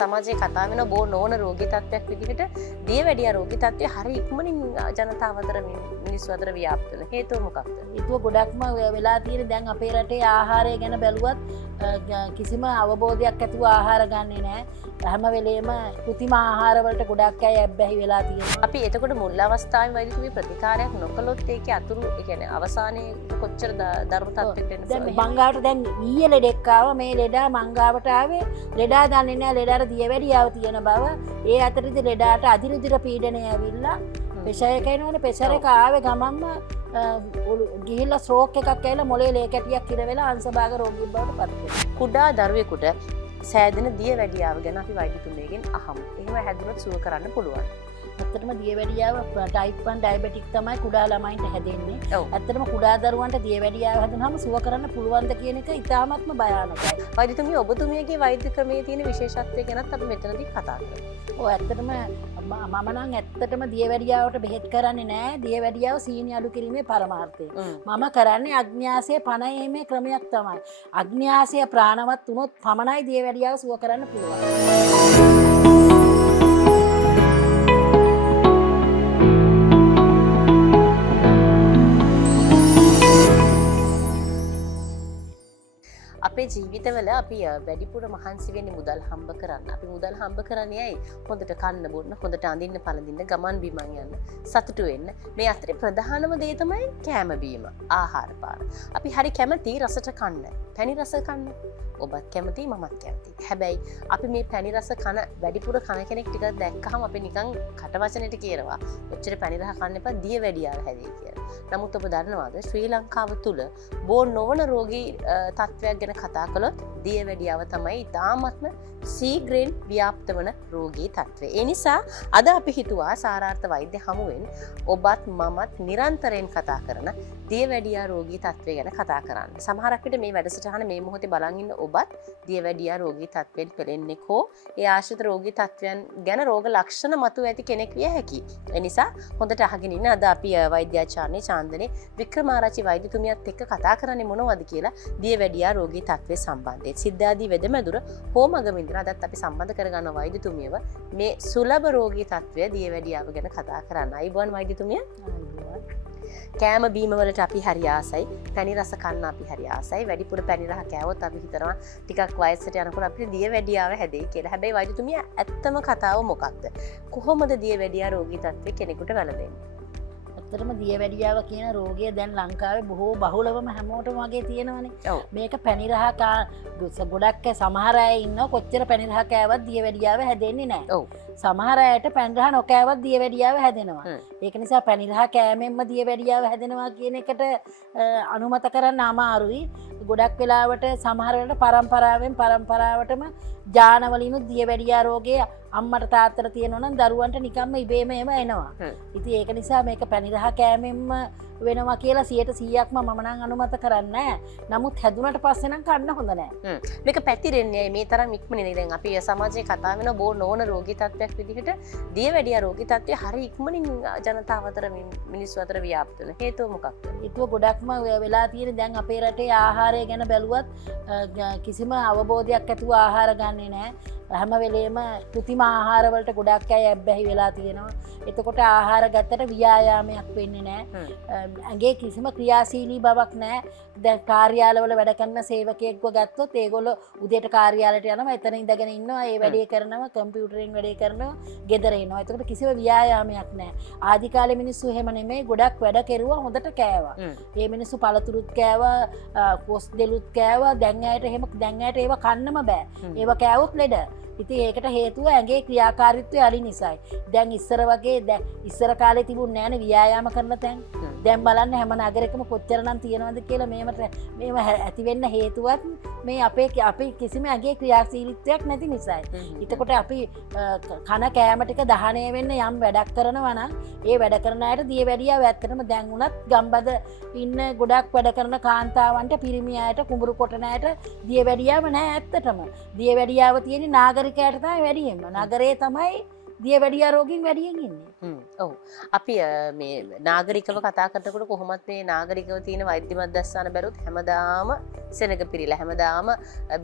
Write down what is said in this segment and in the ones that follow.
සමාජයේ කතා වෙන බෝ නොවන රෝගී තත්ත්වයක් විදිහට දියවැඩියා රෝගී තත්ත්වය හරි ඉක්මනින් ජනතාව අතර මිනිස්සු අතර ව්‍යාප්ත වෙන හේතුව මොකක්ද? ඒතුව ගොඩක්ම වෙලා තියෙන දැන් අපේ රටේ ආහාරය ගැන බැලුවත් කිසිම අවබෝධයක් ඇතිව ආහාර ගන්නේ නැහැ. හැම වෙලේම කෘතිම ආහාරවලට ගොඩක් අය ඇබ්බැහි වෙලා තියෙනවා. අපි එතකොට මුල් අවස්ථාවේ වෛද්‍යතුමී ප්‍රතිකාරයක් නොකළොත් ඒකේ අතුරු ඒ කියන්නේ අවසානයේ කොච්චර දරුණු තත්ත්වයකට එන්න දැන් මංගාවට දැන් ඊයේ ලෙඩෙක් ආවා මේ ලෙඩා මංගාවට ආවේ ලෙඩා දන්නේ නැහැ ලෙඩාට දියවැඩියාව තියෙන බව. ඒ අතරේදී ලෙඩාට අධිරුධිර පීඩනය ඇවිල්ලා ප්‍රෙෂර් එක එනවනේ ප්‍රෙෂර් එක ආවේ ගමන්ම ගිහිල්ලා ස්ට්‍රෝක් එකක් ඇවිල්ලා මොලේ ලේ කැටියක් ඉර වෙලා අංශභාග රෝගී බවට පත් වෙනවා. කුඩා දරුවෙකුට සෑදෙන දියවැඩියාව ගැන අපි වෛද්‍යතුමියගෙන් අහමු. එහෙම හැදුනොත් සුව කරන්න පුළුවන්. ඇත්තටම දියවැඩියාව ටයිප් 1 ඩයබටික් තමයි කුඩා ළමයින්ට හැදෙන්නේ. ඔව්. ඇත්තටම කුඩා දරුවන්ට දියවැඩියාව හැදුනහම සුව කරන්න පුළුවන්ද කියන එක ඉතාමත්ම භයානකයි. වෛද්‍යතුමිය ඔබතුමියගේ වෛද්‍ය ක්‍රමයේ තියෙන විශේෂත්වය ගැනත් අපි මෙතනදී කතා කරමු. ඔව් ඇත්තටම මම නම් ඇත්තටම දියවැඩියාවට බෙහෙත් කරන්නේ නැහැ. දියවැඩියාව සීනි අඩු කිරීමේ පරමාර්ථය. මම කරන්නේ අග්න්‍යාසය පනයීමේ ක්‍රමයක් තමයි. අග්න්‍යාසය ප්‍රාණවත් වුණොත් පමණයි දියවැඩියාව සුව කරන්න පුළුවන්. අපේ ජීවිතවල අපි වැඩිපුර මහන්සි වෙන්නේ මුදල් හම්බ කරන්න. අපි මුදල් හම්බ කරන්නේ ඇයි? හොඳට කන්න බොන්න, හොඳට අඳින්න පළඳින්න, ගමන් බිමන් යන්න, සතුටු වෙන්න. මේ අතරේ ප්‍රධානම දේ තමයි කෑම බීම, ආහාර පාන. අපි හරි කැමති රසට කන්න, පැණි රස කන්න. ඔබත් කැමති, මමත් කැමති. හැබැයි අපි මේ පැණි රස කන වැඩිපුර කන කෙනෙක් ටිකක් දැක්කහම අපි නිකන් කට වචනෙට කියනවා. ඔච්චර පැණි රහ කන්න එපා දියවැඩියාව හැදේ කියලා. නමුත් ඔබ දන්නවද ශ්‍රී ලංකාව තුල බෝ නොවන රෝගී තත්ත්වයක් ගැන කතා කළොත් දියවැඩියාව තමයි ඉතාමත්ම සීග්‍රෙන් ව්‍යාප්ත වන රෝගී තත්ත්වය. ඒ නිසා අද අපි හිතුවා සාරාර්ථ වෛද්‍ය හමුවෙන් ඔබත් මමත් නිරන්තරයෙන් කතා කරන දියවැඩියා රෝගී තත්ත්වය ගැන කතා කරන්න. සමහරක් විට මේ වැඩසටහන මේ මොහොතේ බලන් ඉන්න ඔබත් දියවැඩියා රෝගී තත්ත්වයෙන් පෙළෙන්නෙක් හෝ ඒ ආශ්‍රිත රෝගී තත්ත්වයන් ගැන රෝග ලක්ෂණ මතුව ඇති කෙනෙක් විය හැකියි. ඒ නිසා හොඳට අහගෙන ඉන්න අද අපි වෛද්‍යාචාර්ය චාන්දනේ වික්‍රමාරච්චි වෛද්‍යතුමියත් එක්ක කතා කරන්නේ මොනවද කියලා දියවැඩියා රෝගී තත්ත්වය සම්බන්ධයෙන්. සිද්ධාදී වෙදමැදුර හෝමගම අදත් අපි සම්බන්ධ කරගන්න වෛද්‍යතුමියව මේ සුලභ රෝගී තත්ත්වය දියවැඩියාව ගැන කතා කරන්න. අයිබෝන් වෛද්‍යතුමිය. කෑම බීම වලට අපි හරි ආසයි. පැණි රස කන්න අපි හරි ආසයි. වැඩිපුර පැණි රහ කෑවොත් අපි හිතනවා ටිකක් වයසට යනකොට අපිට දියවැඩියාව හැදෙයි කියලා. හැබැයි වෛද්‍යතුමිය ඇත්තම කතාව මොකක්ද? කොහොමද දියවැඩියා රෝගී තත්ත්වය කෙනෙකුට වැළඳෙන්නේ? ඇත්තටම දියවැඩියාව කියන රෝගය දැන් ලංකාවේ බොහෝ බහුලවම හැමෝටම වගේ තියෙනවනේ. මේක පැණි රහ ගොඩක් සමහර අය ඉන්නවා කොච්චර පැණි රහ කෑවත් දියවැඩියාව හැදෙන්නේ නැහැ. ඔව්. සමහර අයට පැණි රහ නොකෑවත් දියවැඩියාව හැදෙනවා. ඒක නිසා පැණි රහ කෑමෙන්ම දියවැඩියාව හැදෙනවා කියන එකට අනුමත කරන්න අමාරුයි. ගොඩක් වෙලාවට සමහර වෙලාවට පරම්පරාවටම ජානවලිනුත් දියවැඩියා රෝගය අම්මට තාත්තට තියෙනවා නම් දරුවන්ට නිකම්ම ඉබේම එනවා. ඉතින් ඒක නිසා මේක පැණි රහ කෑමෙන්ම වෙනවා කියලා 100%ක්ම මම නම් අනුමත කරන්නේ නැහැ. නමුත් හැදුනට පස්සේ නම් කන්න හොඳ නැහැ. මේක පැතිරෙන්නේ මේ තරම් ඉක්මනින්. දැන් අපි සමාජයේ කතා වෙන බෝ නොවන රෝගී තත්ත්වයක් විදිහට දියවැඩියා රෝගී තත්ත්වය හරි ඉක්මනින් ජනතාව අතර මිනිස්සු අතර ව්‍යාප්ත වෙන හේතුව මොකක්ද? ඒතුව ගොඩක්ම වෙලා තියෙන දැන් අපේ රටේ ආහාරය ගැන බැලුවත් කිසිම අවබෝධයක් ඇතුව ආහාර ගන්නේ නැහැ. හැම වෙලේම කෘතිම ආහාරවලට ගොඩක් අය ඇබ්බැහි වෙලා තියෙනවා. එතකොට ආහාර ගත්තට ව්‍යායාමයක් වෙන්නේ නැහැ. ඇගේ කිසිම ක්‍රියාශීලී බවක් නැහැ. දැන් කාර්යාලවල වැඩ කරන සේවකයෙක්ව ගත්තොත් ඒගොල්ලෝ උදේට කාර්යාලයට යනවා, එතන ඉඳගෙන ඉන්නවා, ඒ වැඩේ කරනවා, කම්පියුටරෙන් වැඩේ කරනවා, ගෙදර එනවා. එතකොට කිසිම ව්‍යායාමයක් නැහැ. ආදි කාලේ මිනිස්සු එහෙම නෙමෙයි, ගොඩක් වැඩ කෙරුවා, හොඳට කෑවා. මේ මිනිස්සු පළතුරුත් කෑවා, කොස් දෙලුත් කෑවා. දැන් ඇයට ඒව කන්නම බෑ. ඒව කෑවොත් ලෙඩ. ඉතින් ඒකට හේතුව ඇගේ ක්‍රියාකාරීත්වය අඩු නිසායි. දැන් ඉස්සර වගේ ඉස්සර කාලේ තිබුණ නෑනේ ව්‍යායාම කරන තැන්. දැන් බලන්න හැම නගරයකම කොච්චරනම් තියෙනවද කියලා මේව ඇති වෙන්න හේතුවත් මේ අපේ කිසිම ඇගේ ක්‍රියාශීලීත්වයක් නැති නිසායි. එතකොට අපි කන කෑම ටික දහණය වෙන්න යම් වැඩක් කරනවා නම් ඒ වැඩ කරන අයට දියවැඩියාව ඇත්තටම දැන් උනත් ගම්බද ඉන්න ගොඩක් වැඩ කරන කාන්තාවන්ට පිරිමි අයට කුඹුරු කොටන අයට දියවැඩියාව නෑ ඇත්තටම. දියවැඩියාව තියෙන්නේ නාගරිකයට තමයි වැඩියෙන්ම. නගරේ තමයි දියවැඩියා රෝගීන් වැඩියෙන් ඉන්නේ. ඔව්. අපි මේ නාගරිකව කතා කරනකොට කොහොමත් මේ නාගරිකව තියෙන වෛද්‍ය මධ්‍යස්ථාන බැලුවොත් හැමදාම සෙනඟ පිරීලා හැමදාම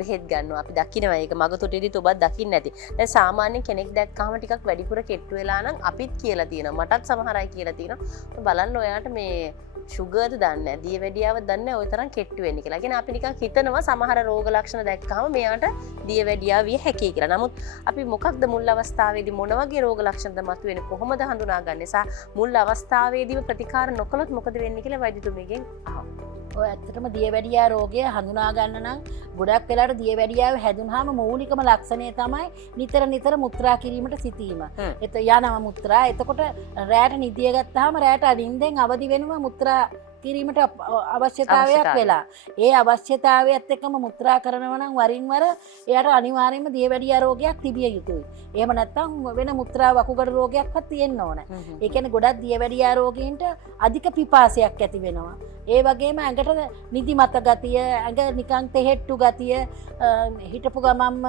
බෙහෙත් ගන්නවා. අපි දකිනවා ඒක මග තොටේදීත් ඔබත් දකින්න ඇති. දැන් සාමාන්‍ය කෙනෙක් දැක්කම ටිකක් වැඩිපුර කෙට්ටු වෙලා නම් අපිත් කියලා තියෙනවා. මටත් සමහර අය කියලා තියෙනවා. බලන්න ඔයාට මේ ෂුගර්ද දන්නේ දියවැඩියාව දන්නේ ඔය තරම් කෙට්ටු වෙන්නේ කියලා. කියන්නේ අපි නිකන් හිතනවා සමහර රෝග ලක්ෂණ දැක්කම මෙයාට දියවැඩියාව විය හැකියි කියලා. නමුත් අපි මොකක්ද මුල් අවස්ථාවේදී මොන වගේ රෝග ලක්ෂණද මතුවෙන්නේ කොහොමද හඳුනාගන්නේ සහ මුල් අවස්ථාවේදීම ප්‍රතිකාර නොකළොත් මොකද වෙන්නේ කියලා වෛද්‍යතුමියගෙන් අහමු. ඔය ඇත්තටම දියවැඩියා රෝගය හඳුනා ගන්න නම් ගොඩක් වෙලාවට දියවැඩියාව හැදුනහම මූලිකම ලක්ෂණය තමයි නිතර මුත්‍රා කිරීමට සිටීම. යනවා මුත්‍රා. එතකොට රැට නිදිය ගත්තාම රැට අදින්දෙන් අවදි වෙනවා මුත්‍රා කිරීමට අවශ්‍යතාවයක් වෙලා. ඒ අවශ්‍යතාවයත් එක්කම මුත්‍රා කරනවා නම් වරින් වර එයාට අනිවාර්යයෙන්ම දියවැඩියා රෝගයක් තිබිය යුතුයි. එහෙම නැත්නම් වෙන මුත්‍රා වකුගඩු රෝගයක්වත් තියෙන්න ඕන. ඒ කියන්නේ ගොඩක් දියවැඩියා රෝගීන්ට අධික පිපාසයක් ඇති වෙනවා. ඒ වගේම ඇඟට නිදිමත ගතිය, ඇඟ නිකන් තෙහෙට්ටු ගතිය, හිටපු ගමන්ම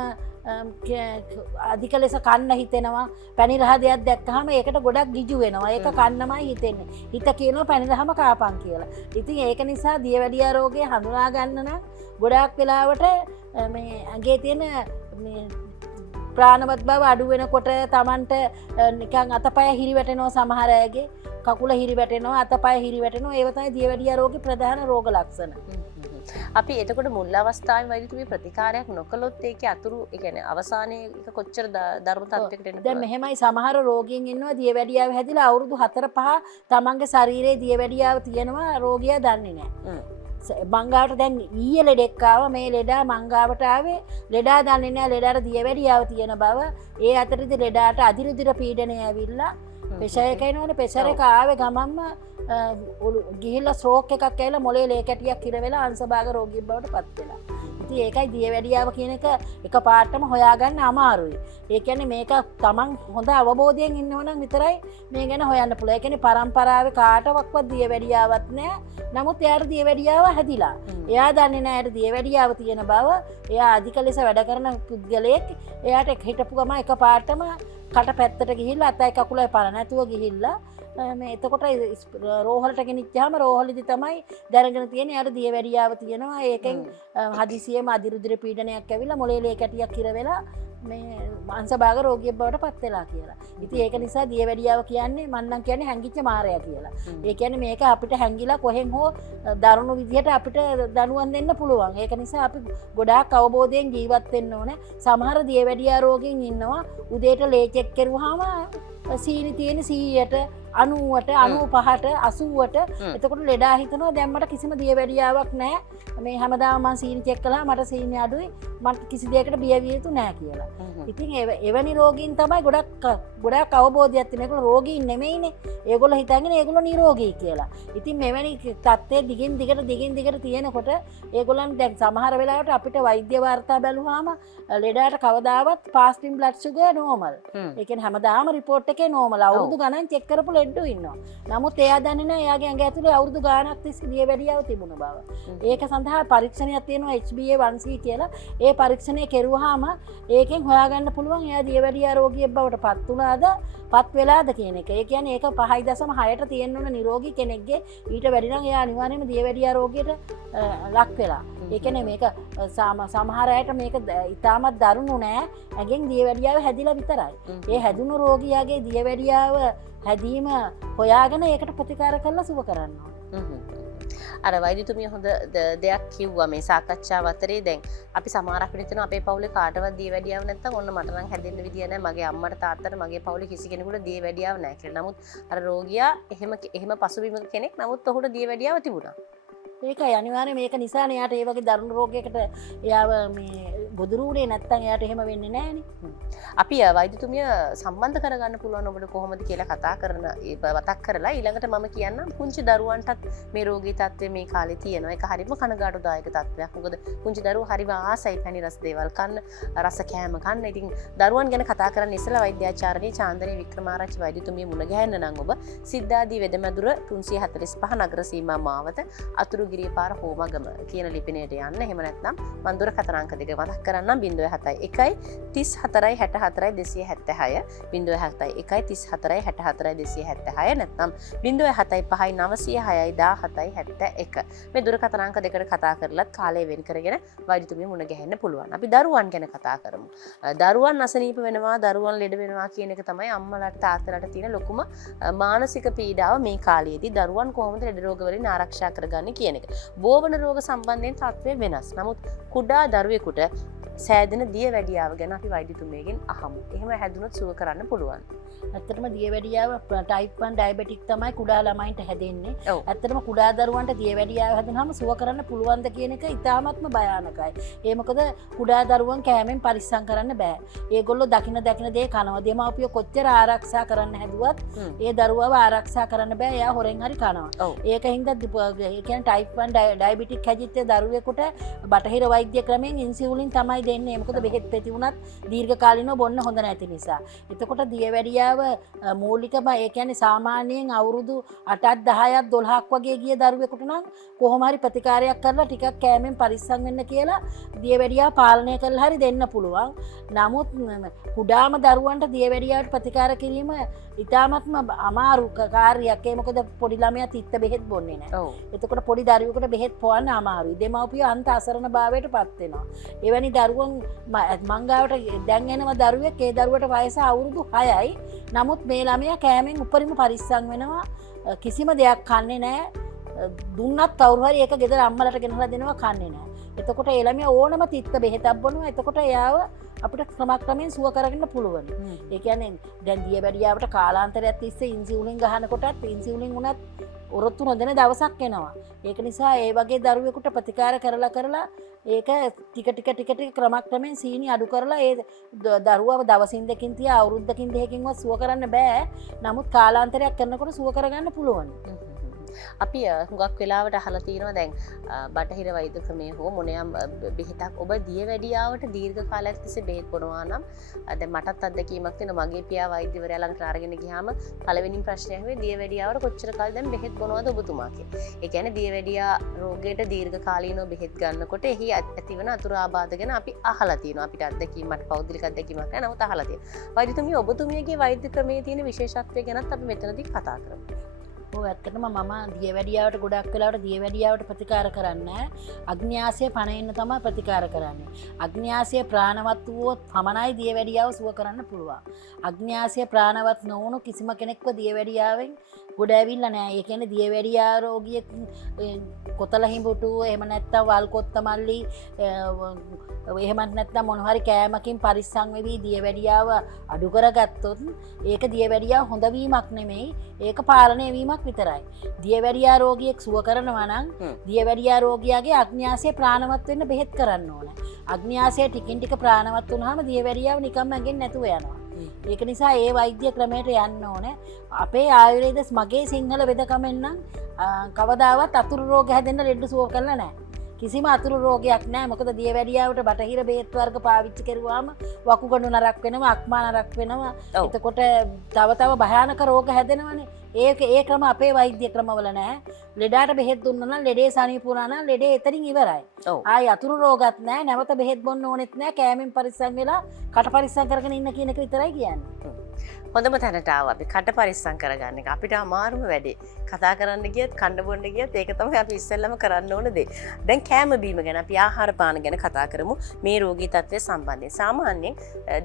අධික ලෙස කන්න හිතෙනවා. පැණි රහ දෙයක් දැක්කහම ඒකට ගොඩක් ගිජු වෙනවා. ඒක කන්නමයි හිතෙන්නේ. හිත කියනවා පැණි රහම කාපන් කියලා. ඉතින් ඒක නිසා දියවැඩියා රෝගය හඳුනා ගන්න නම් ගොඩාක් වෙලාවට මේ ඇඟේ තියෙන මේ ප්‍රාණවත් බව අඩු වෙනකොට Tamanට නිකන් අතපය හිරි වැටෙනවා සමහර අයගේ. කකුල හිරි වැටෙනවා, අතපය හිරි වැටෙනවා. ඒව තමයි දියවැඩියා රෝගේ ප්‍රධාන රෝග ලක්ෂණ. අපි එතකොට මුල් අවස්ථාවේ වෛද්‍යතුමිය ප්‍රතිකාරයක් නොකළොත් ඒකේ අතුරු ඒ කියන්නේ අවසානයේ එක කොච්චර ධර්ම තත්වයකට එන්න දැන් මෙහෙමයි සමහර රෝගීන් ඉන්නවා දියවැඩියාව හැදිලා අවුරුදු 4-5 තමන්ගේ ශරීරයේ දියවැඩියාව තියෙනවා රෝගියා දන්නේ නැහැ. මංගාවට දැන් ඊයේ ලෙඩෙක් ආවා මේ ලෙඩා මංගාවට ආවේ ලෙඩා දන්නේ නැහැ ලෙඩාට දියවැඩියාව තියෙන බව. ඒ අතරේදී ලෙඩාට අදිරුදිර පීඩනය ඇවිල්ලා ප්‍රෙෂර් එක එනවනේ ප්‍රෙෂර් එක ආවේ ගමන්ම ගිහිල්ලා ස්ට්‍රෝක් එකක් ඇවිල්ලා මොලේ ලේ කැටියක් ඉර වෙලා අංශභාග රෝගී බවට පත් වෙලා. ඉතින් ඒකයි දියවැඩියාව කියන එක එකපාරටම හොයාගන්න අමාරුයි. ඒ කියන්නේ මේක තමන් හොඳ අවබෝධයෙන් ඉන්නවනම් විතරයි මේ ගැන හොයන්න පුළුවන්. ඒ කියන්නේ පරම්පරාවේ කාටවත් දියවැඩියාවක් නැහැ. නමුත් එයාට දියවැඩියාව හැදිලා. එයා දන්නේ නැහැ එයාට දියවැඩියාව තියෙන බව. එයා අධික ලෙස වැඩ කරන පුද්ගලයෙක්. එයාට හිටපු ගම එකපාරටම කට පැත්තට ගිහිල්ලා අතයි කකුලයි පල නැතුව ගිහිල්ලා මේ එතකොට රෝහලට ගෙනිච්චාම රෝහලෙදි තමයි දැනගෙන තියෙන්නේ යාට දියවැඩියාව තියෙනවා. ඒකෙන් හදිසියෙම අදිරුදිර පීඩනයක් ඇවිල්ලා මොලේ ලේ කැටියක් ඉර වෙලා මේ අංශභාග රෝගියෙක් බවට පත් වෙලා කියලා. ඉතින් ඒක නිසා දියවැඩියාව කියන්නේ මම නම් කියන්නේ හැංගිච්ච මාරයා කියලා. ඒ කියන්නේ මේක අපිට හැංගිලා කොහෙන් හෝ දරුණු විදිහට අපිට දනුවන් දෙන්න පුළුවන්. ඒක නිසා අපි ගොඩාක් අවබෝධයෙන් ජීවත් වෙන්න ඕනේ. සමහර දියවැඩියා රෝගීන් ඉන්නවා උදේට ලේ චෙක් කරුවාම සීනි තියෙන 100ට 90ට 95ට 80ට. එතකොට ලෙඩා හිතනවා දැන් මට කිසිම දියවැඩියාවක් නැහැ. මේ හැමදාම මම සීනි චෙක් කළා මට සීනි අඩුයි. මට කිසි දෙයකට බිය විය යුතු නැහැ කියලා. ඉතින් එවැනි රෝගීන් තමයි ගොඩක් අවබෝධයක් තියෙන. ඒගොල්ලෝ රෝගීන් නෙමෙයිනේ. ඒගොල්ලෝ හිතන්නේ ඒගොල්ලෝ නිරෝගී කියලා. ඉතින් මෙවැනි තත්ත්වයේ දිගින් දිගට තියෙනකොට ඒගොල්ලන් දැන් සමහර වෙලාවට අපිට වෛද්‍ය වාර්තා බැලුවාම ලෙඩාට කවදාවත් fasting blood sugar normal. ඒ කියන්නේ හැමදාම report එකේ normal. අවුරුදු ගණන් චෙක් කරපු ලෙඩ්ඩු ඉන්නවා. නමුත් එයා දන්නේ නැහැ එයාගේ ඇඟ ඇතුලේ අවුරුදු ගාණක් තිස්සේ දියවැඩියාව තිබුණ බව. ඒක සඳහා පරීක්ෂණයක් තියෙනවා HbA1c කියලා. ඒ පරීක්ෂණය කෙරුවාම ඒකෙන් හොයාගන්න පුළුවන් එයා දියවැඩියා රෝගියෙක් බවට පත් වුණාද පත් වෙලාද කියන එක. ඒ කියන්නේ ඒක 5.6ට තියෙන්න ඕන නිරෝගී කෙනෙක්ගේ ඊට වැඩි නම් එයා අනිවාර්යයෙන්ම දියවැඩියා රෝගියට ලක් වෙලා. ඒ කියන්නේ මේක සමහර අයට මේක ඉතාමත් දරුණු නෑ. ඇඟෙන් දියවැඩියාව හැදිලා විතරයි. ඒ හැදුණු රෝගියාගේ දියවැඩියාව හැදීම හොයාගෙන ඒකට ප්‍රතිකාර කරලා සුව කරනවා. අර වෛද්‍යතුමිය හොඳ දෙයක් කිව්වා මේ සාකච්ඡාව අතරේ. දැන් අපි සමහර අපිට හිතනවා අපේ පවුලේ කාටවත් දියවැඩියාව නැත්තම් ඔන්න මට නම් හැදෙන්න විදිය නැහැ. මගේ අම්මට තාත්තට මගේ පවුලේ කිසි කෙනෙකුට දියවැඩියාව නැහැ කියලා. නමුත් අර රෝගියා එහෙම පසුබිමක කෙනෙක්. නමුත් ඔහුට දියවැඩියාව තිබුණා. ඒකයි අනිවාර්යයෙන් මේක නිසා නේ යාට ඒ වගේ දරුණු රෝගයකට එයාව මේ ගොදුරුනේ නැත්තම් එයාට එහෙම වෙන්නේ නැහනේ. අපි වෛද්‍යතුමිය සම්බන්ධ කරගන්න පුළුවන් ඔබට කොහොමද කියලා කතා කරන මතක් කරලා ඊළඟට මම කියන්නම් පුංචි දරුවන්ටත් මේ රෝගී තත්ත්වය මේ කාලේ තියෙනවා. ඒක හරිම කනගාටුදායක තත්ත්වයක්. මොකද පුංචි දරුවෝ හරිම ආසයි පැණි රස දේවල් කන්න, රස කෑම කන්න. ඉතින් දරුවන් ගැන කතා කරන්න ඉස්සෙල්ලා වෛද්‍යාචාර්ය චාන්දනී වික්‍රමාරච්චි වෛද්‍යතුමිය මුණ ගැහෙන්න නම් ඔබ සිද්ධාදී වෙදමැදුර 345 නගර සීමා මාවත අතුරුගිරිය පාර හෝමගම කියන ලිපිනයට යන්න. එහෙම නැත්නම් මම දුරකථන අංක දෙක මතක් කරන්න 071 34 64 276 071 34 64 276 නැත්නම් 075 906 1771 මේ දුරකථන අංක දෙකට කතා කරලත් කාලය වෙන් කරගෙන වෛද්‍යතුමිය මුණ ගැහෙන්න පුළුවන්. අපි දරුවන් ගැන කතා කරමු. දරුවන් අසනීප වෙනවා, දරුවන් ලෙඩ වෙනවා කියන එක තමයි අම්මලාට තාත්තලාට තියෙන ලොකුම මානසික පීඩාව මේ කාලයේදී. දරුවන් කොහොමද ලෙඩ රෝග වලින් ආරක්ෂා කරගන්නේ කියන එක. බෝවන රෝග සම්බන්ධයෙන් තත්ත්වය වෙනස්. නමුත් කුඩා දරුවෙකුට සෑදෙන දියවැඩියාව ගැන අපි වෛද්‍යතුමියගෙන් අහමු. එහෙම හැදුනොත් සුව කරන්න පුළුවන්. ඇත්තටම දියවැඩියාව ටයිප් 1 ඩයබටික් තමයි කුඩා ළමයින්ට හැදෙන්නේ. ඔව්. ඇත්තටම කුඩා දරුවන්ට දියවැඩියාව හැදුනහම සුව කරන්න පුළුවන්ද කියන එක ඉතාමත්ම භයානකයි. ඒ මොකද කුඩා දරුවන් කෑමෙන් පරිස්සම් කරන්න බෑ. ඒගොල්ලෝ දකින දේ කනවා. දෙමාපියෝ කොච්චර ආරක්ෂා කරන්න හැදුවත් ඒ දරුවව ආරක්ෂා කරන්න බෑ. එයා හොරෙන් හරි කනවා. ඔව්. ඒකින්ද ඒ කියන්නේ ටයිප් 1 ඩයබටික් හැදිච්ච දරුවෙකුට බටහිර වෛද්‍ය ක්‍රමයෙන් ඉන්සියුලින් තමයි දෙන්නේ. මොකද බෙහෙත් පෙති වුණත් දීර්ඝ කාලිනව බොන්න හොඳ නැති නිසා. එතකොට දියවැඩියාව මූලිකම ඒ කියන්නේ සාමාන්‍යයෙන් අවුරුදු 8ක් 10ක් 12ක් වගේ ගිය දරුවෙකුට නම් කොහොම හරි ප්‍රතිකාරයක් කරලා ටිකක් කෑමෙන් පරිස්සම් වෙන්න කියලා දියවැඩියාව පාලනය කරලා හරි දෙන්න පුළුවන්. නමුත් කුඩාම දරුවන්ට දියවැඩියාවට ප්‍රතිකාර කිරීම ඉතාමත්ම අමාරු කාර්යයක්. ඒ මොකද පොඩි ළමයා තිත්ත බෙහෙත් බොන්නේ නැහැ. ඔව්. එතකොට පොඩි දරුවෙකුට බෙහෙත් පොවන්න අමාරුයි. දෙමව්පියෝ අන්ත අසරණ භාවයට පත් වෙනවා. එවැනි දරුවන් මංගාවට දැන් එනවා දරුවෙක්. ඒ දරුවට වයස අවුරුදු 6යි. නමුත් මේ ළමයා කෑමෙන් උපරිම පරිස්සම් වෙනවා. කිසිම දෙයක් කන්නේ නැහැ. දුන්නත් කවුරු හරි ඒක ගෙදර අම්මලට ගෙනහලා දෙනවා කන්නේ නැහැ. එතකොට ඒ ළමයා ඕනම තිත්ත බෙහෙතක් බොනවා. එතකොට එයාව අපිට ක්‍රමක්‍රමයෙන් සුව කරගන්න පුළුවන්. ඒ කියන්නේ දැන් දියවැඩියාවට කාලාන්තරයක් තිස්සේ ඉන්සියුලින් ගහනකොටත් ඉන්සියුලින් උනත් ඔරොත්තු නොදෙන දවසක් එනවා. ඒක නිසා ඒ වගේ දරුවෙකුට ප්‍රතිකාර කරලා ඒක ටික ක්‍රමක්‍රමයෙන් සීනි අඩු කරලා ඒ දරුවව දවසින් දෙකකින් තියා අවුරුද්දකින් දෙකකින්වත් සුව කරන්න බෑ. නමුත් කාලාන්තරයක් කරනකොට සුව කරගන්න පුළුවන්. අපි හුඟක් වෙලාවට අහලා තියෙනවා දැන් බටහිර වෛද්‍ය ක්‍රමයේ හෝ මොනියම් බෙහෙතක් ඔබ දියවැඩියාවට දීර්ඝ කාලයක් තිස්සේ බෙහෙත් බොනවා නම් දැන් මටත් අත්දැකීමක් තියෙනවා. මගේ පියා වෛද්‍යවරයා ළඟට අරගෙන ගියාම පළවෙනි ප්‍රශ්නය ඇහුවේ දියවැඩියාවට කොච්චර කාලෙ දැන් බෙහෙත් බොනවද ඔබතුමා කියලා. ඒ කියන්නේ දියවැඩියා රෝගයට දීර්ඝ කාලීනව බෙහෙත් ගන්නකොට එහි ඇතිවන අතුරු ආබාධ ගැන අපි අහලා තියෙනවා. අපිට අත්දැකීමක් පෞද්ගලික අත්දැකීමක් නැහැ. නමුත් අහලා තියෙනවා. වෛද්‍යතුමිය ඔබතුමියගේ වෛද්‍ය ක්‍රමයේ තියෙන විශේෂත්වය ගැනත් අපි මෙතනදී කතා කරමු. ඇත්තටම මම දියවැඩියාවට ගොඩක් වෙලාවට දියවැඩියාවට ප්‍රතිකාර කරන්නේ අග්න්‍යාසය පණෙන්න තමයි ප්‍රතිකාර කරන්නේ. අග්න්‍යාසය ප්‍රාණවත් වුවොත් පමණයි දියවැඩියාව සුව කරන්න පුළුවන්. අග්න්‍යාසය ප්‍රාණවත් නොවුණු කිසිම කෙනෙක්ව දියවැඩියාවෙන් ගොඩ ඇවිල්ලා නැහැ. ඒ කියන්නේ දියවැඩියා රෝගියෙක් කොතල හිඹුටු එහෙම නැත්නම් වල් කොත්ත මල්ලි එහෙමත් නැත්නම් මොන හරි කෑමකින් පරිස්සම් වෙවි දියවැඩියාව අඩු කරගත්තොත් ඒක දියවැඩියාව හොඳ වීමක් නෙමෙයි. ඒක පාලනය වීමක් විතරයි. දියවැඩියා රෝගියෙක් සුව කරනවා නම් දියවැඩියා රෝගියාගේ අග්න්‍යාසය ප්‍රාණවත් වෙන්න බෙහෙත් කරන්න ඕන. අග්න්‍යාසය ටිකින් ටික ප්‍රාණවත් වුණාම දියවැඩියාව නිකම්ම ඇඟෙන් නැතුව යනවා. ඒක නිසා ඒ වෛද්‍ය ක්‍රමයට යන්න ඕනේ. අපේ ආයුර්වේද මගේ සිංහල වෙදකමෙන් නම් කවදාවත් අතුරු රෝග හැදෙන්න ලෙඩ සුව කරලා නැහැ. කිසිම අතුරු රෝගයක් නැහැ. මොකද දියවැඩියාවට බටහිර බෙහෙත් වර්ග පාවිච්චි කරුවාම වකුගඩු නරක් වෙනවා, අක්මා නරක් වෙනවා. එතකොට තව භයානක රෝග හැදෙනවනේ. ඒ ක්‍රම අපේ වෛද්‍ය ක්‍රමවල නැහැ. ලෙඩාට බෙහෙත් දුන්නා නම් ලෙඩේ සනීප වුණා නම් ලෙඩේ එතනින් ඉවරයි. ආයි අතුරු රෝගත් නැහැ. නැවත බෙහෙත් බොන්න ඕනෙත් නැහැ. කෑමෙන් පරිස්සම් වෙලා කට පරිස්සම් කරගෙන ඉන්න කියන එක විතරයි කියන්නේ. හොඳම තැනට ආව අපි කට පරිස්සම් කරගන්න එක අපිට අමාරුම වැඩේ. කතා කරන්න ගියත් කන්න බොන්න ගියත් ඒක තමයි අපි ඉස්සෙල්ලම කරන්න ඕන දේ. දැන් කෑම බීම ගැන අපි ආහාර පාන ගැන කතා කරමු මේ රෝගී තත්ත්වය සම්බන්ධයෙන්. සාමාන්‍යයෙන්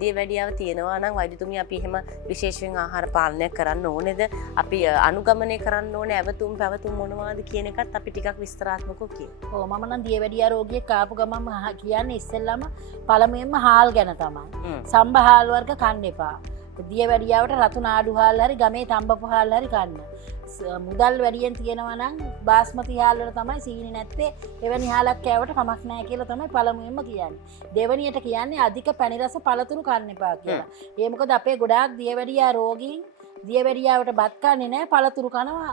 දියවැඩියාව තියෙනවා නම් වෛද්‍යතුමිය අපි එහෙම විශේෂයෙන් ආහාර පාලනය කරන්න ඕනේද? අපි අනුගමනය කරන්න ඕනේ ඇවතුම් පැවතුම් මොනවාද කියන එකත් අපි ටිකක් විස්තරාත්මකව කියමු. ඔව් මම නම් දියවැඩියා රෝගියෙක් ආපු ගමන්ම කියන්නේ ඉස්සෙල්ලාම පළමුවෙන්ම හාල් ගැන තමයි. සම්බහාල් වර්ග කන්න එපා. දියවැඩියාවට රතු නාඩු හාල් හරි ගමේ තඹපු හාල් හරි කන්න. මුදල් වැඩියෙන් තියෙනවා නම් බාස්මති හාල් වල තමයි සීනි නැත්තේ. එවැනි හාලක් කෑවට කමක් නැහැ කියලා තමයි පළමුවෙන්ම කියන්නේ. දෙවෙනියට කියන්නේ අධික පැණි රස පළතුරු කන්න එපා කියලා. ඒ මොකද අපේ ගොඩාක් දියවැඩියා රෝගීන් දියවැඩියාවට බත් කන්නේ නැහැ පළතුරු කනවා.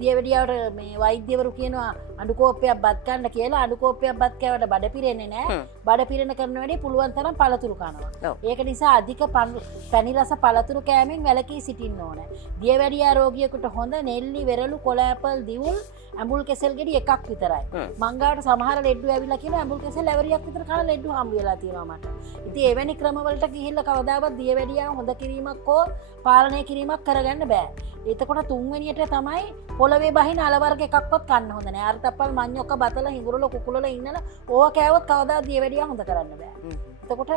දියවැඩියාවට මේ වෛද්‍යවරු කියනවා අඩු කෝප්පයක් බත් කන්න කියලා අඩු කෝප්පයක් බත් කෑවට බඩ පිරෙන්නේ නැහැ. බඩ පිරෙන කරන වැඩි පුළුවන් තරම් පළතුරු කනවා. ඒක නිසා අධික පැණි රස පළතුරු කෑමෙන් වැළකී සිටින්න ඕනේ. දියවැඩියා රෝගියෙකුට හොඳ නෙල්ලි, වෙරළු, කොළ ඇපල්, දිවුල්, ඇඹුල් කෙසෙල් ගෙඩි එකක් විතරයි. මංගාවට සමහර ලෙඩ්ඩු ඇවිල්ලා කියලා ඇඹුල් කෙසෙල් ඇවරියක් විතර කන ලෙඩ්ඩු හම්බ වෙලා තියෙනවා මට. ඉතින් එවැනි ක්‍රමවලට ගිහිල්ලා කවදාවත් දියවැඩියාව හොඳ කිරීමක් හෝ පාලනය කිරීමක් කරගන්න බෑ. එතකොට තුන්වෙනියට තමයි පොළවේ බහින අල වර්ග එකක්වත් කන්න හොඳ නෑ. අර්තප්පල්, මඤ්ඤොක්ක, බතල, හිඟුරුල, කුකුලල ඉන්නලා ඕවා කෑවොත් කවදාවත් දියවැඩියාව හොඳ කරන්න බෑ. එතකොට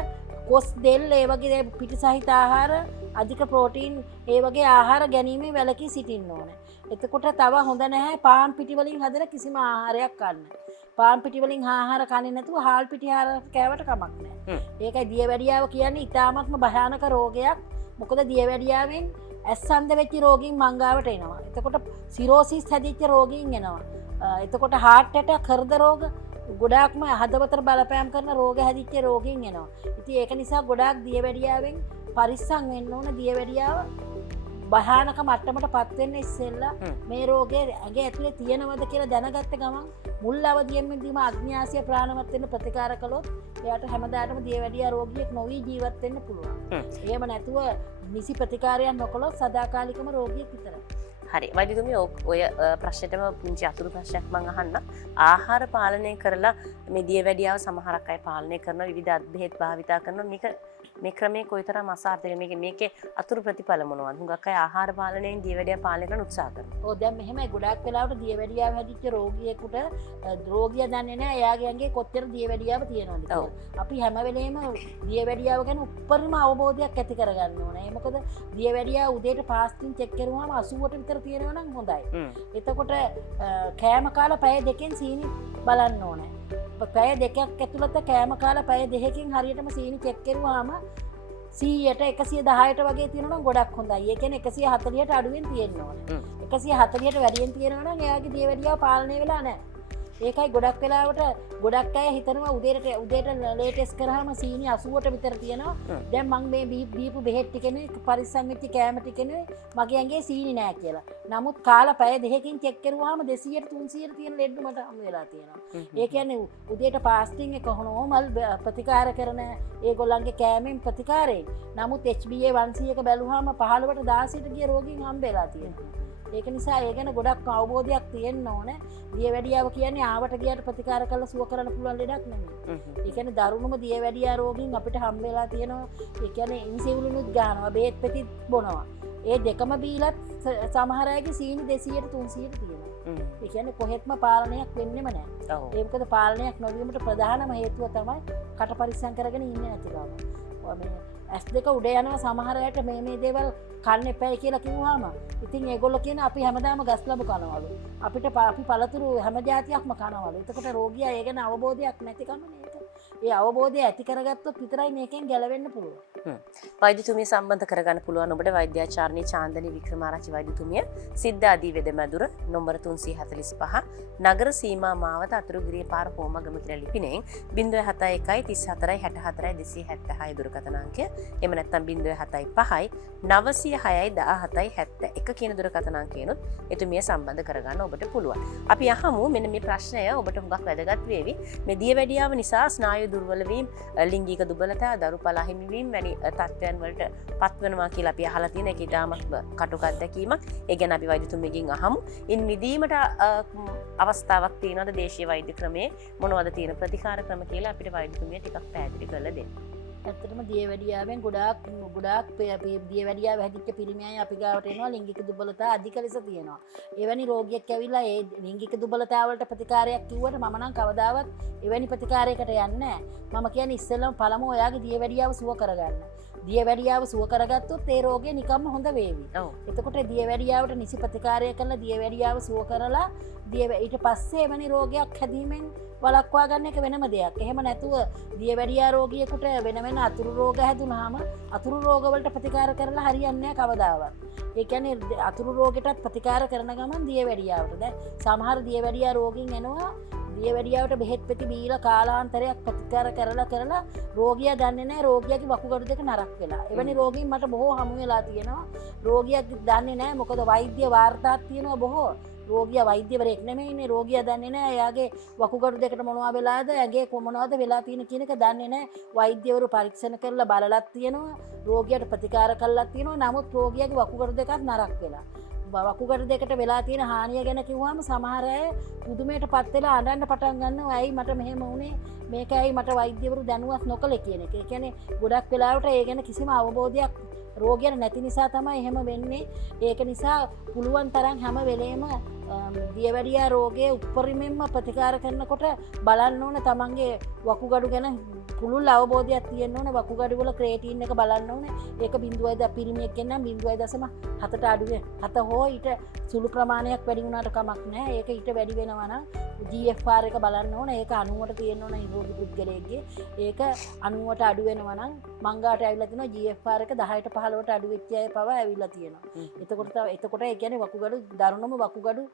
කොස්, දෙල්, ඒ වගේ පිටි සහිත ආහාර, අධික ප්‍රෝටීන් ඒ වගේ ආහාර ගැනීමෙන් වැළකී සිටින්න ඕනේ. එතකොට තව හොඳ නැහැ පාන් පිටි වලින් හදන කිසිම ආහාරයක් කන්න. පාන් පිටි වලින් ආහාර කන්නේ නැතුව හාල් පිටි ආහාර කෑවට කමක් නැහැ. ඒකයි දියවැඩියාව කියන්නේ ඊටාත්ම භයානක රෝගයක්. මොකද දියවැඩියාවෙන් ඇස්සන්ද වෙච්ච රෝගීන් මංගාවට එනවා. එතකොට සිරෝසිස් හැදිච්ච රෝගීන් එනවා. එතකොට හાર્ට් ඇටැක්, හෘද රෝග ගොඩාක්ම හදවතට බලපෑම් කරන රෝග හැදිච්ච රෝගීන් එනවා. ඉතින් ඒක නිසා ගොඩාක් දියවැඩියාවෙන් පරිස්සම් වෙන්න ඕන. දියවැඩියාව භයානක මට්ටමට පත් වෙන්න ඉස්සෙල්ලා මේ රෝගේ ඇගේ ඇතුලේ තියෙනවද කියලා දැනගත්ත ගමන් මුල් අවදියෙන්දීම අග්න්‍යාසය ප්‍රාණවත් වෙන්න ප්‍රතිකාර කළොත් එයාට හැමදාටම දියවැඩියා රෝගියෙක් නොවි ජීවත් වෙන්න පුළුවන්. එහෙම නැතුව නිසි ප්‍රතිකාරයක් නොකළොත් සදාකාලිකම රෝගියෙක් විතරයි. හරි වෛද්‍යතුමිය ඔය ප්‍රශ්නෙටම පුංචි අතුරු ප්‍රශ්නයක් මම අහන්න. ආහාර පාලනය කරලා මේ දියවැඩියාව සමහරක් අය පාලනය කරන විවිධ අද්භේද භාවිතා කරන මේ ක්‍රමයේ කොයිතරම් අසාර්ථකද මේකේ අතුරු ප්‍රතිඵල මොනවද? හුඟක් අය ආහාර පාලනයෙන් දියවැඩියාව පාලනය කරන්න උත්සාහ කරනවා. ඔව් දැන් මෙහෙමයි ගොඩාක් වෙලාවට දියවැඩියාව හැදිච්ච රෝගියෙකුට රෝගියා දන්නේ නැහැ එයාගේ ඇඟේ කොච්චර දියවැඩියාව තියෙනවද කියලා. අපි හැම වෙලේම දියවැඩියාව ගැන උප්පරිම අවබෝධයක් ඇති කරගන්න ඕනේ. මොකද දියවැඩියාව උදේට ෆාස්ටින් චෙක් කරුවාම 80ට විතර තියෙනවා නම් හොඳයි. එතකොට කෑම කාලා පැය දෙකෙන් සීනි බලන්න ඕනේ. පැය දෙකක් ඇතුළත කෑම කාලා පැය දෙකකින් හරියටම සීනි චෙක් කරුවාම 100ට 110ට වගේ තියෙනවා නම් ගොඩක් හොඳයි. ඒ කියන්නේ 140ට අඩුවෙන් තියෙන්න ඕනේ. 140ට වැඩියෙන් තියෙනවා නම් එයාගේ දියවැඩියාව පාලනය වෙලා නැහැ. ඒකයි ගොඩක් වෙලාවට ගොඩක් අය හිතනවා උදේට ලේටෙස්ට් කරාම සීනි 80ට විතර තියෙනවා. දැන් මම මේ බීපු බෙහෙත් ටිකනේ පරිස්සම් වෙච්ච කෑම ටිකනේ මගේ ඇඟේ සීනි නෑ කියලා. නමුත් කාලා පැය දෙකකින් චෙක් කරුවාම 200ට 300ට තියෙන ලෙඩ මට හම් වෙලා තියෙනවා. ඒ කියන්නේ උදේට ෆාස්ටිං එක කොහොමල් ප්‍රතිකාර කරන ඒගොල්ලන්ගේ කෑමෙන් ප්‍රතිකාරයෙන්. නමුත් HbA1c එක බැලුවාම 15ට 16ට ගිය රෝගීන් හම් වෙලා තියෙනවා. ඒක නිසා ඒ ගැන ගොඩක් අවබෝධයක් තියෙන්න ඕනේ. දියවැඩියාව කියන්නේ ආවට ගියාට ප්‍රතිකාර කරලා සුව කරන්න පුළුවන් ලෙඩක් නෙමෙයි. ඒ කියන්නේ දරුණුම දියවැඩියා රෝගීන් අපිට හම් වෙලා තියෙනවා. ඒ කියන්නේ ඉන්සියුලිනුත් ගන්නවා, බේත් පෙතිත් බොනවා. ඒ දෙකම බීලත් සමහර අයගේ සීනි 200ට 300ට තියෙනවා. ඒ කියන්නේ කොහෙත්ම පාලනයක් වෙන්නෙම නැහැ. ඒ මොකද පාලනයක් නොවීමට ප්‍රධානම හේතුව තමයි කට පරිස්සම් කරගෙන ඉන්නේ නැති බව. ඇස් දෙක උඩ යනවා සමහර අයට මේ දේවල් කන්න එපයි කියලා කිව්වහම ඉතින් ඒගොල්ලෝ කියන අපි හැමදාම ගස් ලැබු කනවලු. අපි පළතුරු හැම જાතියක්ම කනවලු. එතකොට රෝගියා ඒ ගැන අවබෝධයක් නැතිකම නේද? ඒ අවබෝධය ඇති කරගත්තොත් විතරයි මේකෙන් ගැලවෙන්න පුළුවන්. වෛද්‍යතුමිය සම්බන්ධ කරගන්න පුළුවන් ඔබට වෛද්‍යාචාර්ය චාන්දනි වික්‍රමාරච්චි වෛද්‍යතුමිය සිද්ධාදී වෙදමැදුර නම්බර 345 නගර සීමා මාවත අතුරුගිරිය පාර හෝමගම කියලා ලිපිනෙන් 071 34 64 276 දුරකථන අංකය එහෙම නැත්නම් 075 906 17 71 කියන දුරකථන අංකයනොත් එතුමිය සම්බන්ධ කරගන්න ඔබට පුළුවන්. අපි අහමු මෙන්න මේ ප්‍රශ්නය ඔබට හුඟක් වැදගත් වේවි. මේ දියවැඩියාව නිසා ස්නායු දුර්වල වීම, ලිංගික දුබලතා, දරු පළ හිමිවීම වැනි තත්ත්වයන් වලට පත්වනවා කියලා අපි අහලා තියෙන එක ඉතාමත් කටුක අත්දැකීමක්. ඒ ගැන අපි වෛද්‍යතුමියගෙන් අහමු. ඉන් මිදීමට අවස්ථාවක් තියෙනවද දේශීය වෛද්‍ය ක්‍රමයේ මොනවද තියෙන ප්‍රතිකාර ක්‍රම කියලා අපිට වෛද්‍යතුමිය ටිකක් පැහැදිලි කරලා දෙන්න. ඇත්තටම දියවැඩියාවෙන් ගොඩාක් දියවැඩියාව හැදිච්ච පිරිමියන් අපි ගාවට එනවා ලිංගික දුබලතා අධික ලෙස තියෙනවා. එවැනි රෝගියෙක් ඇවිල්ලා ඒ ලිංගික දුබලතාව වලට ප්‍රතිකාරයක් කිව්වට මම නම් කවදාවත් එවැනි ප්‍රතිකාරයකට යන්නේ නැහැ. මම කියන්නේ ඉස්සෙල්ලම පළමුව ඔයාගේ දියවැඩියාව සුව කරගන්න. දියවැඩියාව සුව කරගත්තොත් ඒ රෝගය නිකම්ම හොඳ වේවි. එතකොට දියවැඩියාවට නිසි ප්‍රතිකාරය කරලා දියවැඩියාව සුව කරලා ඊට පස්සේ එවැනි රෝගයක් හැදීමෙන් වළක්වා ගන්න එක වෙනම දෙයක්. එහෙම නැතුව දියවැඩියා රෝගියෙකුට වෙන අතුරු රෝග හැදුනහම අතුරු රෝගවලට ප්‍රතිකාර කරලා හරියන්නේ නැහැ කවදාවත්. ඒ කියන්නේ අතුරු රෝගෙටත් ප්‍රතිකාර කරන ගමන් දියවැඩියාවට දැන් සමහර දියවැඩියා රෝගීන් එනවා දියවැඩියාවට බෙහෙත් පෙති බීලා කාලාන්තරයක් ප්‍රතිකාර කරලා රෝගියා දන්නේ නැහැ රෝගියාගේ වකුගඩු දෙක නරක් වෙලා. එවැනි රෝගීන් මට බොහෝ හමු වෙලා තියෙනවා. රෝගියා දන්නේ නැහැ මොකද වෛද්‍ය වාර්තාවක් තියෙනවා බොහෝ. රෝගියා වෛද්‍යවරයෙක් නෙමෙයිනේ. රෝගියා දන්නේ නැහැ එයාගේ වකුගඩු දෙකට මොනවා වෙලාද, ඇඟේ මොනවද වෙලා තියෙන කියන එක දන්නේ නැහැ. වෛද්‍යවරු පරීක්ෂණ කරලා බලලත් තියෙනවා. රෝගියාට ප්‍රතිකාර කළාත් තියෙනවා. නමුත් රෝගියාගේ වකුගඩු දෙකත් නරක් වෙලා. වකුගඩු දෙකට වෙලා තියෙන හානිය ගැන කිව්වම සමහර අය පුදුමයටපත් වෙලා අඬන්න පටන් ගන්නවා. ඇයි මට මෙහෙම වුනේ? මේක ඇයි මට වෛද්‍යවරු දැනුවත් නොකළේ කියන එක. ඒ කියන්නේ ගොඩක් වෙලාවට ඒ ගැන කිසිම අවබෝධයක් රෝගියට නැති නිසා තමයි එහෙම වෙන්නේ. ඒක නිසා පුළුවන් තරම් හැම වෙලේම දියවැඩියා රෝගයේ උපරිමයෙන්ම ප්‍රතිකාර කරනකොට බලන්න ඕන තමන්ගේ වකුගඩු ගැන පුළුල් අවබෝධයක් තියෙන්න ඕන. වකුගඩු වල ක්‍රේටින් එක බලන්න ඕන. ඒක 0.7 පිරිමියෙක් නම් 0.7ට අඩුවේ 7 හෝ ඊට සුළු ප්‍රමාණයක් වැඩි වුණාට කමක් නැහැ. ඒක ඊට වැඩි වෙනවා නම් GFR එක බලන්න ඕන. ඒක 90ට තියෙන්න ඕන නිරෝගී පුද්ගලයෙක්ගේ. ඒක 90ට අඩු වෙනවා නම් මංගාට ඇවිල්ලා තියෙනවා GFR එක 10ට 15ට අඩු වෙච්ච අය පවා ඇවිල්ලා තියෙනවා. එතකොට ඒ කියන්නේ වකුගඩු දරුණුම වකුගඩු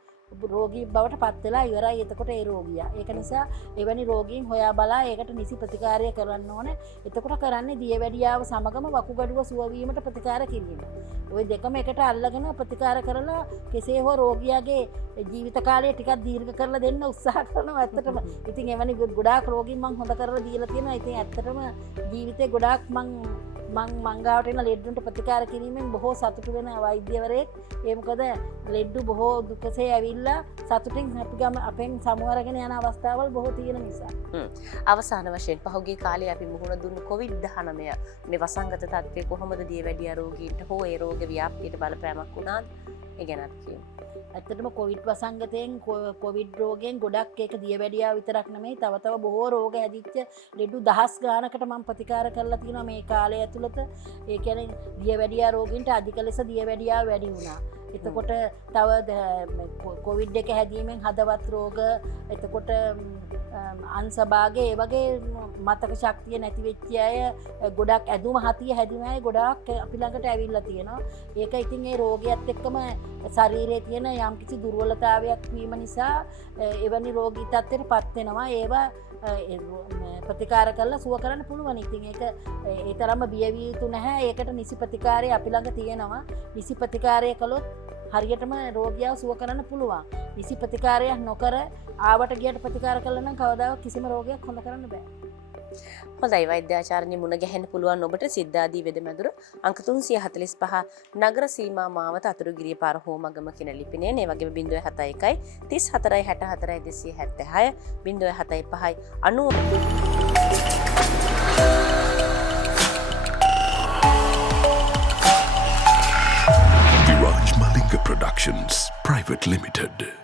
රෝගී බවට පත් වෙලා ඉවරයි එතකොට ඒ රෝගියා. ඒක නිසා එවැනි රෝගීන් හොයා බලා ඒකට නිසි ප්‍රතිකාරය කරන්න ඕනේ. එතකොට කරන්නේ දියවැඩියාව සමගම වකුගඩුව සුව වීමට ප්‍රතිකාර කිරීම. ওই දෙකම එකට අල්ලගෙන ප්‍රතිකාර කරලා කෙසේ හෝ රෝගියාගේ ජීවිත කාලය ටිකක් දීර්ඝ කරලා දෙන්න උත්සාහ කරනවා ඇත්තටම. ඉතින් එවැනි ගොඩාක් රෝගීන් මං හොඳ කරලා දීලා තියෙනවා. ඉතින් ඇත්තටම ජීවිතේ ගොඩාක් මංගාවට එන ලෙඩ්ඩුන්ට ප්‍රතිකාර කිරීමෙන් බොහෝ සතුටු වෙන වෛද්‍යවරයෙක්. ඒ මොකද ලෙඩ්ඩු බොහෝ දුකසේ ඇවිල්ලා සතුටින් අපෙන් සමුවරගෙන යන අවස්ථාවල් බොහෝ තියෙන නිසා. අවසාන වශයෙන් පහුගිය කාලේ අපි මුහුණ දුන්නු COVID-19 මේ වසංගත තත්ත්වය කොහොමද දියවැඩියා රෝගීන්ට හෝ ඒ රෝග ව්‍යාප්තියට බලපෑමක් වුණාද? ඒ ගැන අපි කියමු. ඇත්තටම කොවිඩ් වසංගතයෙන් කොවිඩ් රෝගයෙන් ගොඩක් ඒක දියවැඩියාව විතරක් නෙමෙයි තව බොහෝ රෝග හැදිච්ච ලෙඩු දහස් ගානකට මම ප්‍රතිකාර කරලා තියෙනවා මේ කාලය ඇතුළත. ඒ කියන්නේ දියවැඩියා රෝගීන්ට අධික ලෙස දියවැඩියාව වැඩි වුණා. එතකොට තව කොවිඩ් එක හැදීමෙන් හදවත් රෝග, එතකොට අන්සභාගේ ඒ වගේ මතක ශක්තිය නැති වෙච්ච අය ගොඩක් ඇදුම හතිය හැදිම අය ගොඩාක් අපි ළඟට ඇවිල්ලා තියෙනවා. ඒක ඉතින් ඒ රෝගියත් එක්කම ශරීරයේ තියෙන යම්කිසි දුර්වලතාවයක් වීම නිසා එවැනි රෝගී තත්ත්වයට පත් වෙනවා. ඒවා ප්‍රතිකාර කරලා සුව කරන්න පුළුවන්. ඉතින් ඒක ඒ තරම්ම බියවිය යුතු නැහැ. ඒකට නිසි ප්‍රතිකාරය අපි ළඟ තියෙනවා. නිසි ප්‍රතිකාරය කළොත් හරියටම රෝගියාව සුව කරන්න පුළුවන්. නිසි ප්‍රතිකාරයක් නොකර ආවට ගියට ප්‍රතිකාර කළා නම් කවදාවත් කිසිම රෝගයක් හොඳ කරන්න බෑ. හොඳයි වෛද්‍යාචාර්ය මුණ ගැහෙන්න පුළුවන් ඔබට සිද්ධාදී වෙදමැදුර අංක 345 නගර සීමා මාවත අතුරුගිරිය පාර හෝමගම කියන ලිපිනයෙන් ඒ වගේම 071 34 64 276 075 90 Viraj Malinga Productions Private Limited.